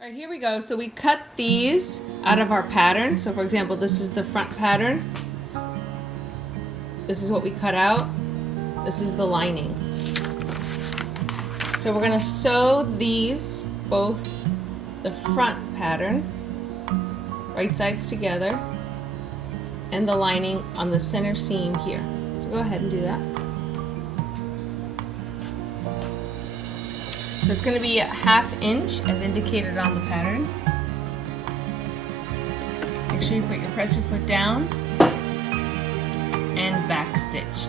All right, here we go. So we cut these out of our pattern. So for example, this is the front pattern. This is what we cut out. This is the lining. So we're gonna sew these, both the front pattern, right sides together, and the lining on the center seam here. So go ahead and do that. So it's going to be a 1/2 inch as indicated on the pattern. Make sure you put your presser foot down and back stitch.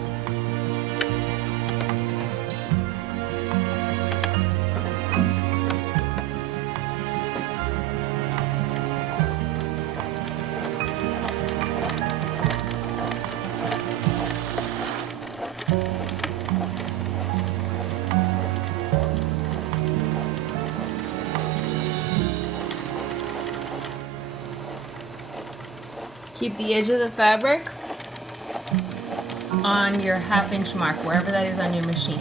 Keep the edge of the fabric on your 1/2 inch mark, wherever that is on your machine.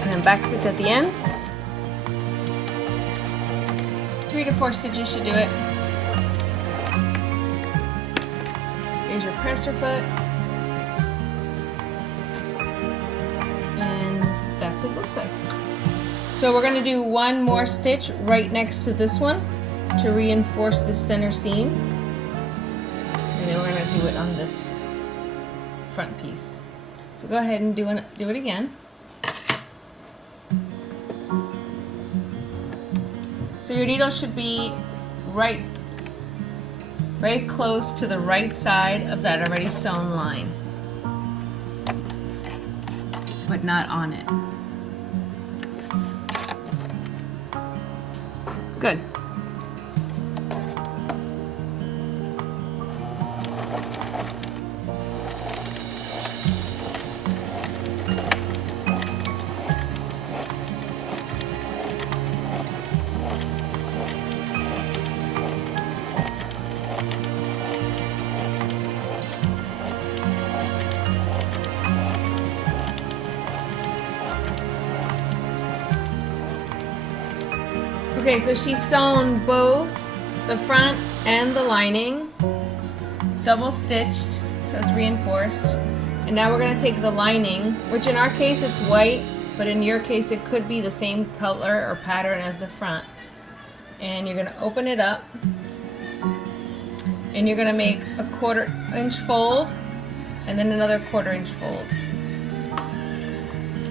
And then back stitch at the end. 3 to 4 stitches should do it. Here's your presser foot. And that's what it looks like. So we're going to do one more stitch right next to this one to reinforce the center seam. And then we're going to do it on this front piece. So go ahead and do it again. So your needle should be very close to the right side of that already sewn line, but not on it. Good. Okay, so she's sewn both the front and the lining, double stitched, so it's reinforced. And now we're going to take the lining, which in our case it's white, but in your case it could be the same color or pattern as the front. And you're going to open it up, and you're going to make a 1/4 inch fold, and then another 1/4 inch fold.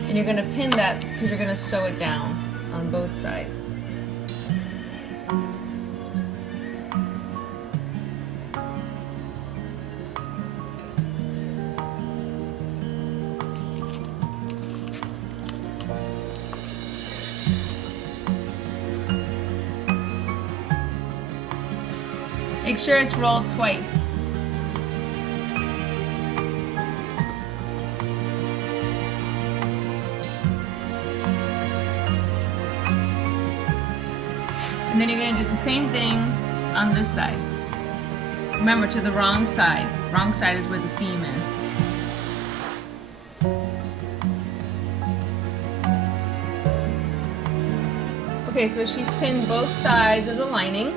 And you're going to pin that because you're going to sew it down on both sides. Make sure it's rolled twice. And then you're going to do the same thing on this side. Remember, to the wrong side. Wrong side is where the seam is. Okay, so she's pinned both sides of the lining.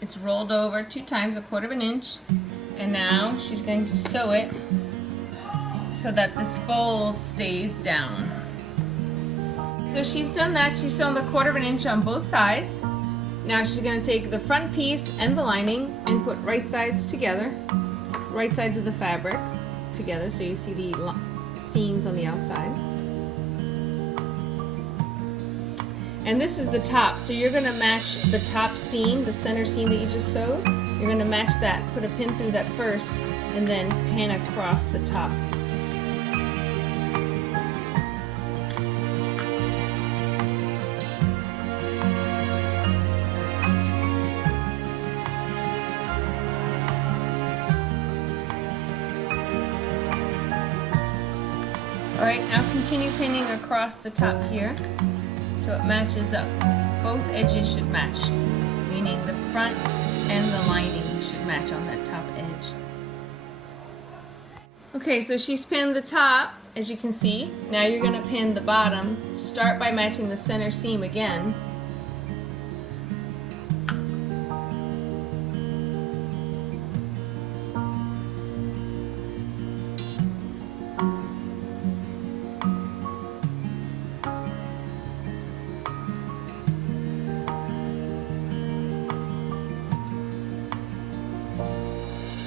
It's rolled over 2 times, 1/4 inch, and now she's going to sew it so that this fold stays down. So she's done that. She's sewn the 1/4 inch on both sides. Now she's going to take the front piece and the lining and put right sides together, right sides of the fabric together, so you see the seams on the outside. And this is the top, so you're going to match the top seam, the center seam that you just sewed. You're going to match that, put a pin through that first, and then pin across the top. Alright, now continue pinning across the top here so it matches up. Both edges should match, meaning the front and the lining should match on that top edge. Okay, so she's pinned the top, as you can see. Now you're going to pin the bottom. Start by matching the center seam again.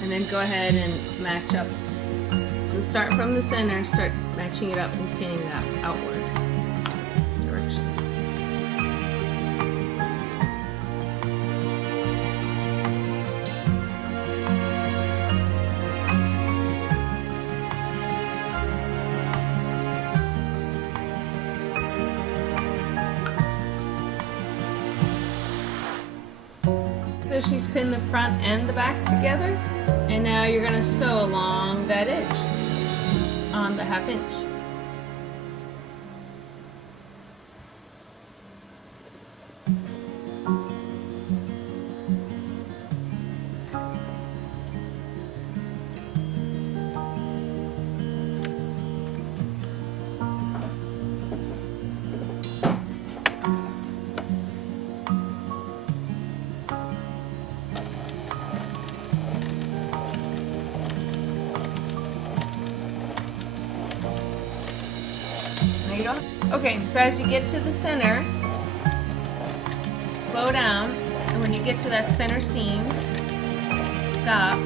And then go ahead and match up. So start from the center, start matching it up and pinning it outward direction. So she's pinned the front and the back together. And now you're going to sew along that edge on the 1/2 inch. Okay, so as you get to the center, slow down, and when you get to that center seam, stop.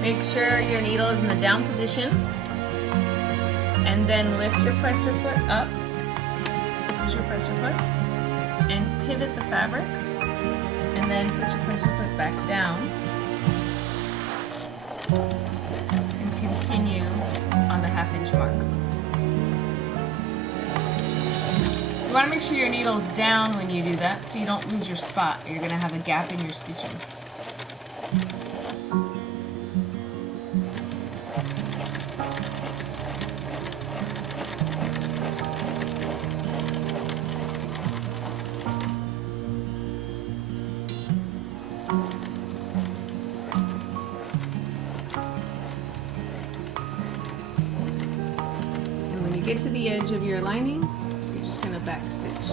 Make sure your needle is in the down position, and then lift your presser foot up. This is your presser foot, and pivot the fabric, and then put your presser foot back down, and continue on the 1/2 inch mark. You want to make sure your needle's down when you do that so you don't lose your spot. You're going to have a gap in your stitching. And when you get to the edge of your lining, just going to back stitch.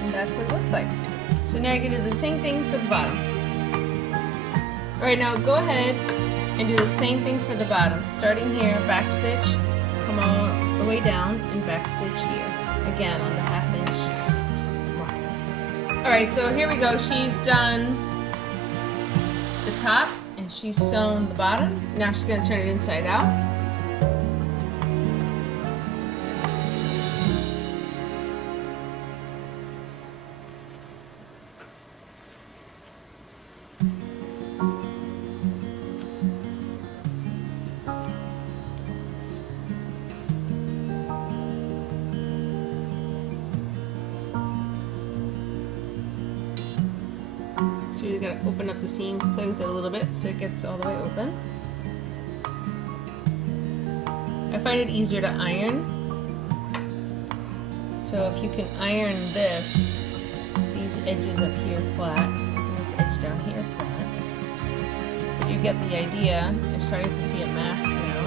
And that's what it looks like. So now you're going to do the same thing for the bottom. Alright, now go ahead and do the same thing for the bottom. Starting here, back stitch, come all the way down and back stitch here. Again on the 1/2 inch mark. Alright, so here we go. She's done the top. And she's sewn the bottom. Now she's going to turn it inside out. So you gotta open up the seams, play with it a little bit so it gets all the way open. I find it easier to iron. So if you can iron this, these edges up here flat, and this edge down here flat, but you get the idea. You're starting to see a mask now.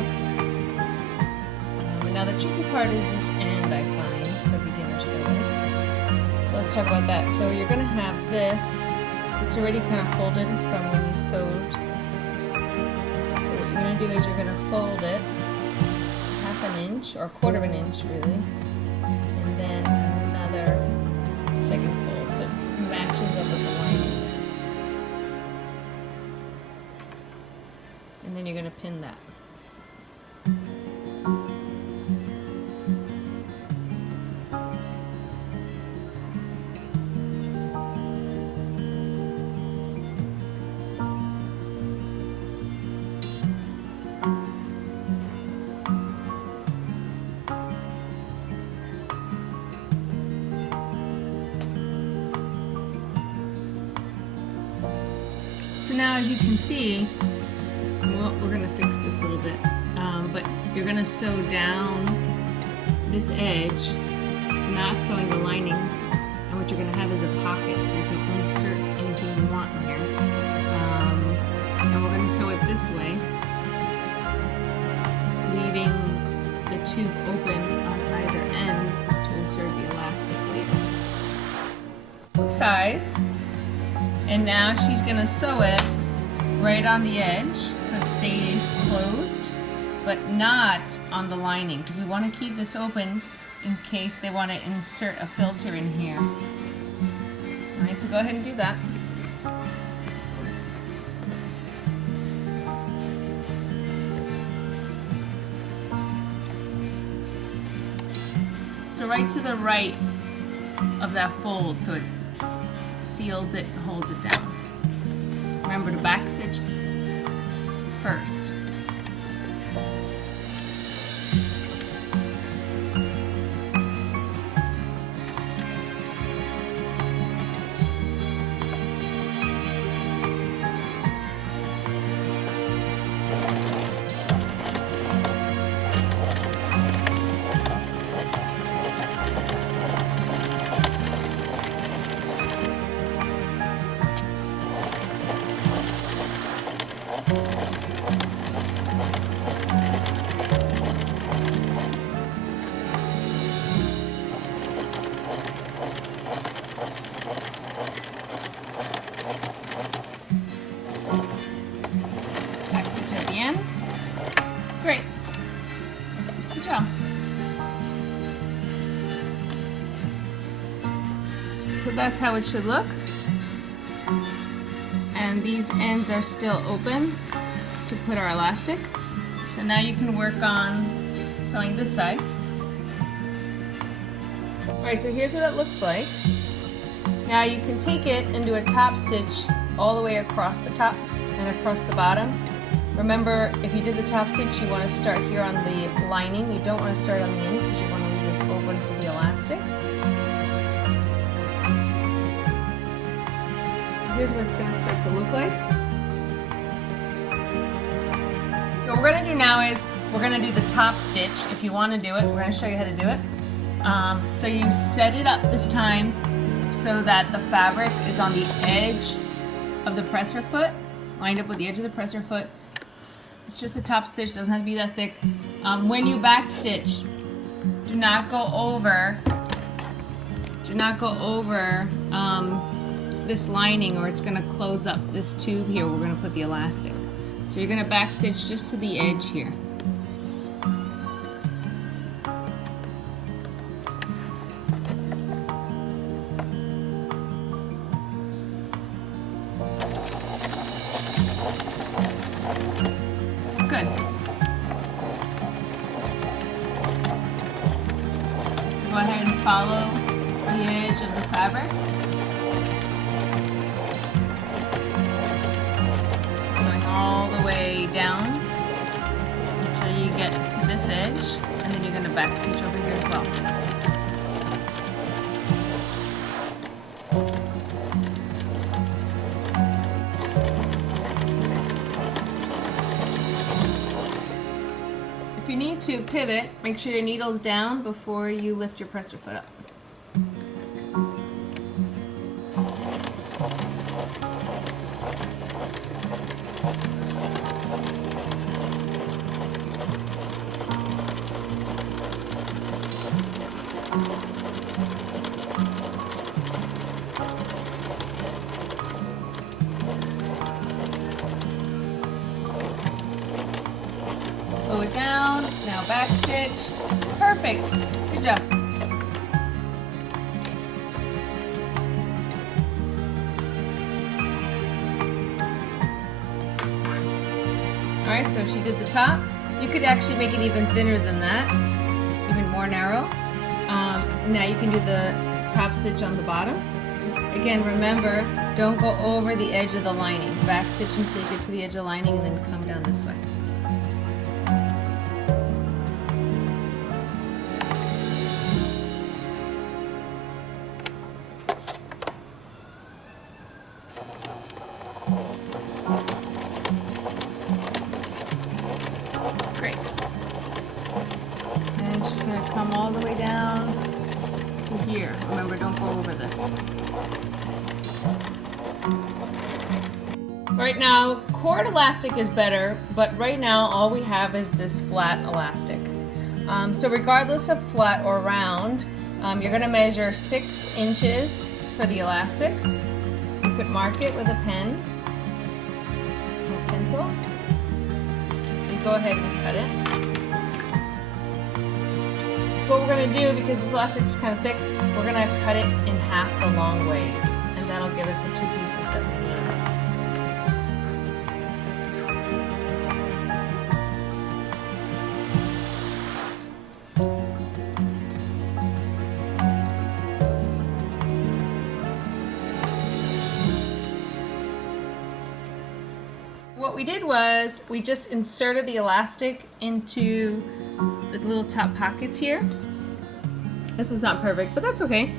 And now the tricky part is this end, I find, for beginner sewers. So let's talk about that. So you're gonna have this. It's already kind of folded from when you sewed. So what you're going to do is you're going to fold it 1/2 inch or 1/4 inch really, and then another second fold so it matches up with the lining. And then you're going to pin that. now as you can see, well, we're going to fix this a little bit, but you're going to sew down this edge, not sewing the lining, and what you're going to have is a pocket so you can insert anything you want in here. And we're going to sew it this way, leaving the tube open on either end to insert the elastic later. Both sides, and now she's going to sew it right on the edge so it stays closed, but not on the lining, because we want to keep this open in case they want to insert a filter in here. Alright, so go ahead and do that. So right to the right of that fold, so it seals it and holds it down. Remember to back stitch first. Great. Good job. So that's how it should look. And these ends are still open to put our elastic. So now you can work on sewing this side. Alright, so here's what it looks like. Now you can take it and do a top stitch all the way across the top and across the bottom. Remember, if you did the top stitch, you want to start here on the lining. You don't want to start on the end because you want to leave this open for the elastic. So here's what it's going to start to look like. So what we're going to do now is we're going to do the top stitch. If you want to do it, we're going to show you how to do it. So you set it up this time so that the fabric is on the edge of the presser foot, lined up with the edge of the presser foot. It's just a top stitch, doesn't have to be that thick. When you back stitch, do not go over this lining, or it's going to close up this tube here. We're going to put the elastic. So you're going to back stitch just to the edge here. Good. Go ahead and follow the edge of the fabric. Sewing all the way down until you get to this edge, and then you're going to back stitch over here as well. If you need to pivot, make sure your needle's down before you lift your presser foot up. Slow it down, now back stitch. Perfect, good job. Alright, so she did the top. You could actually make it even thinner than that, even more narrow. Now you can do the top stitch on the bottom. Again, remember, don't go over the edge of the lining. Back stitch until you get to the edge of the lining and then come down this way. Right now, cord elastic is better, but right now all we have is this flat elastic. So regardless of flat or round, you're going to measure 6 inches for the elastic. You could mark it with a pen or pencil. And go ahead and cut it. So what we're going to do, because this elastic is kind of thick, we're going to cut it in half the long ways, and that'll give us the 2 pieces that we need. What we did was we just inserted the elastic into the little top pockets here. This is not perfect, but that's okay.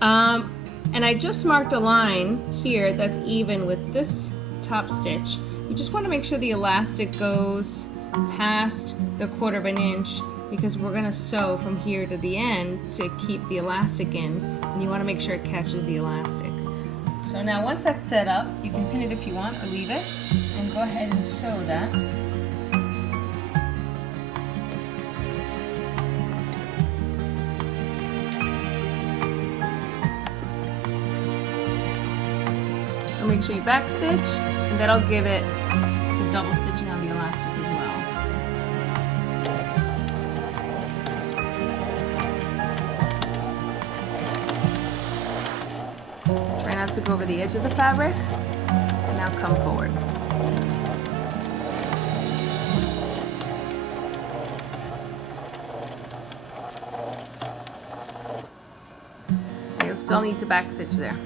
And I just marked a line here that's even with this top stitch. You just want to make sure the elastic goes past the 1/4 inch, because we're going to sew from here to the end to keep the elastic in, and you want to make sure it catches the elastic. So now once that's set up, you can pin it if you want or leave it, and go ahead and sew that. So make sure you back stitch, and that'll give it the double stitching on the elastic as well. Try not to go over the edge of the fabric, and now come forward. You'll still need to back stitch there.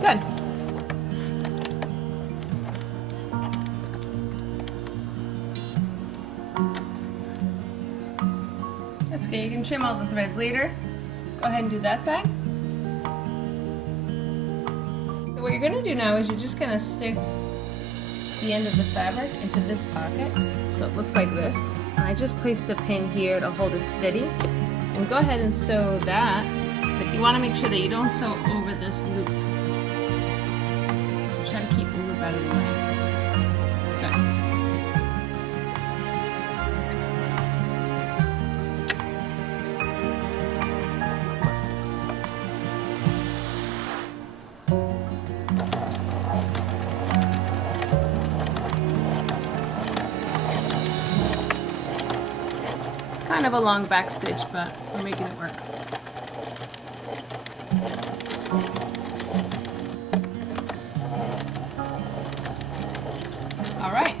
Good. That's okay, you can trim all the threads later. Go ahead and do that side. So what you're going to do now is you're just going to stick the end of the fabric into this pocket, so it looks like this. And I just placed a pin here to hold it steady. And go ahead and sew that, but you want to make sure that you don't sew over this loop. So try to keep the loop out of the way. Good. Kind of a long back stitch, but we're making it work. All right.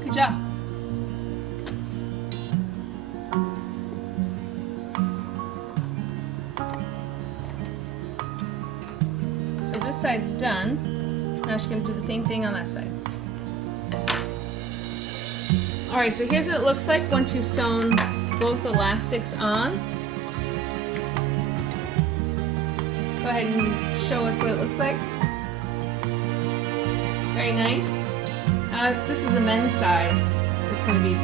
Good job. So this side's done. Now she's going to do the same thing on that side. Alright, so here's what it looks like once you've sewn both elastics on. Go ahead and show us what it looks like. Very nice. This is a men's size, so it's going to be